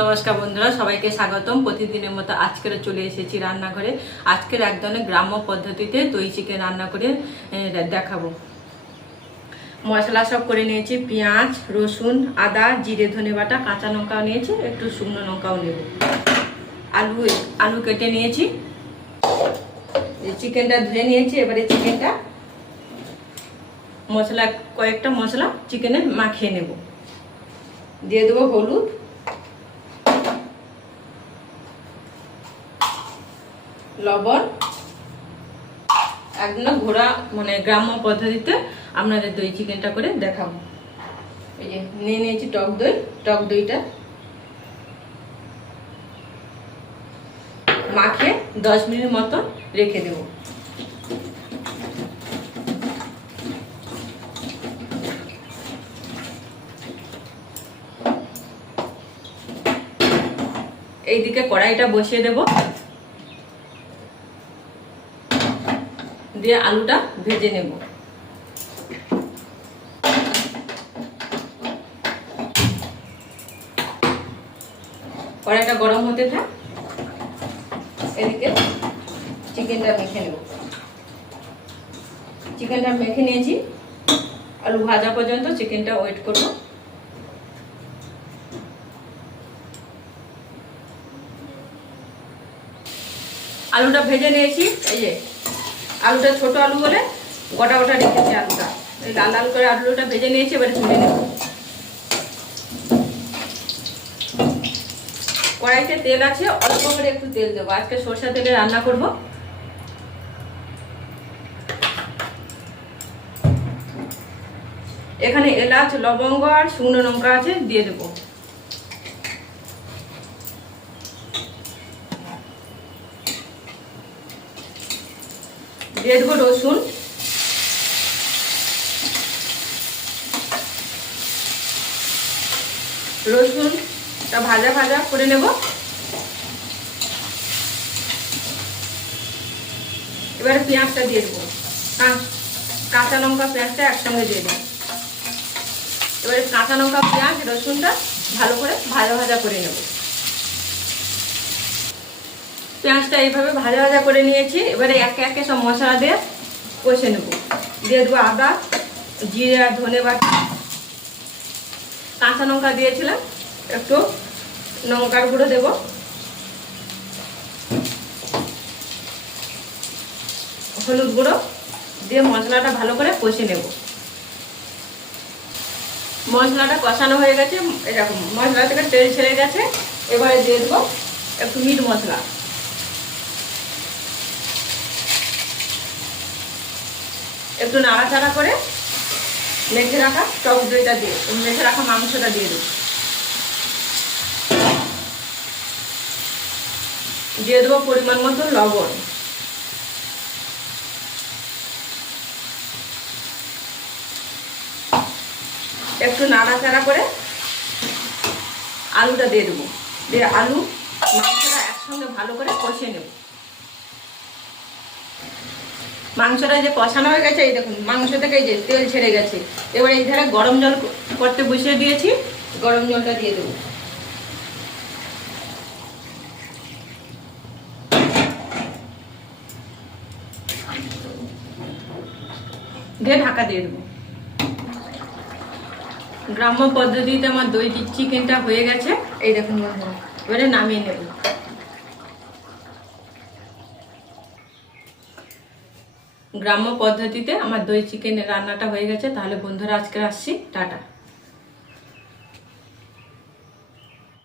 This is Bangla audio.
নমস্কার বন্ধুরা, সবাইকে স্বাগতম। প্রতিদিনের মতো আজকের চলে এসেছি রান্নাঘরে। আজকের এক ধরনের গ্রাম্য পদ্ধতিতে দই চিকেন রান্না করে দেখাবো। মশলা সব করে নিয়েছি, পেঁয়াজ, রসুন, আদা, জিরে, ধনে বাটা, কাঁচা লঙ্কাও নিয়েছি, একটু শুকনো লঙ্কাও নেব। আলু কেটে নিয়েছি, চিকেনটা ধুয়ে নিয়েছি। এবারে চিকেনটা কয়েকটা মশলা চিকেনে মাখিয়ে নেব। দিয়ে দেবো হলুদ, লবণ। একদম ঘোড়া গ্রাম্য পদ্ধতিতে আপনাদের দই চিকেনটা করে দেখাবো। এই যে নিয়ে নিয়েছি টক দইটা মাখিয়ে 10 মিনিট মতো রেখে দেব। এইদিকে কড়াইটা বসিয়ে দেব, দিয়ে আলুটা ভেজে নেব। কড়াইটা গরম হতে থাক, এদিকে চিকেনটা মেখে নেব। চিকেনটা মেখে নিয়েছি, আলু ভাজা পর্যন্ত চিকেনটা ওয়েট করব। আলুটা ভেজে নিয়েছি। এই যে আলুটা ছোট আলু বলে গোটা গোটা রেখেছি আলুটা। এই লাল লাল করে আলুটা ভেজে নিয়েছি, এবারে তুলে নেব। কড়াইতে তেল আছে, অল্প করে একটু তেল দেবো। আজকে সরষে তেলে রান্না করব। এখানে এলাচ, লবঙ্গ আর শুকনো লঙ্কা আছে, দিয়ে দেবো। দিয়ে দেবো রসুন, রসুনটা ভাজা ভাজা করে নেব। এবারে পেঁয়াজটা দিয়ে দেবো, কাঁচা লঙ্কা পেঁয়াজটা একসঙ্গে দিয়ে দেবো। এবারে কাঁচা লঙ্কা, পেঁয়াজ, রসুনটা ভালো করে ভাজা ভাজা করে নেব। পেঁয়াজটা এইভাবে ভাজা ভাজা করে নিয়েছি। এবারে একে একে সব মশলা দিয়ে কষে নেব। দিয়ে দেবো আদা, জিরে আর ধনে বাটা, কাঁচা লঙ্কা দিয়েছিলাম, একটু লঙ্কার গুঁড়ো দেব, হলুদ গুঁড়ো দিয়ে মশলাটা ভালো করে কষে নেব। মশলাটা কষানো হয়ে গেছে, এরকম মশলা থেকে তেল ছেড়ে গেছে। এবারে দিয়ে দেবো একটু মিট মশলা, একটু নাড়াচাড়া করে মেখে রাখা টক দইটা দিয়ে মেখে রাখা মাংসটা দিয়ে দেবো। দিয়ে দেবো পরিমাণ মতো লবণ, একটু নাড়াচাড়া করে আলুটা দিয়ে দেবো। দিয়ে আলু মাংসটা একসঙ্গে ভালো করে কষিয়ে নেব। মাংসটা যে কষানো হয়ে গেছে, এই দেখুন মাংস থেকে এই যে তেল ছেড়ে গেছে। এবার এই ধারে গরম জল করতে বসিয়ে দিয়েছি, গরম জলটা দিয়ে দেবো। দিয়ে ঢাকা দিয়ে দেবো। গ্রাম্য পদ্ধতিতে আমার দই চিকেনটা হয়ে গেছে। এই দেখুন বন্ধুরা, এবারে নামিয়ে নেব। গ্রাম্য পদ্ধতিতে আমার দই চিকেনের রান্নাটা হয়ে গেছে। তাহলে বন্ধুরা আজকে আসছি, টাটা।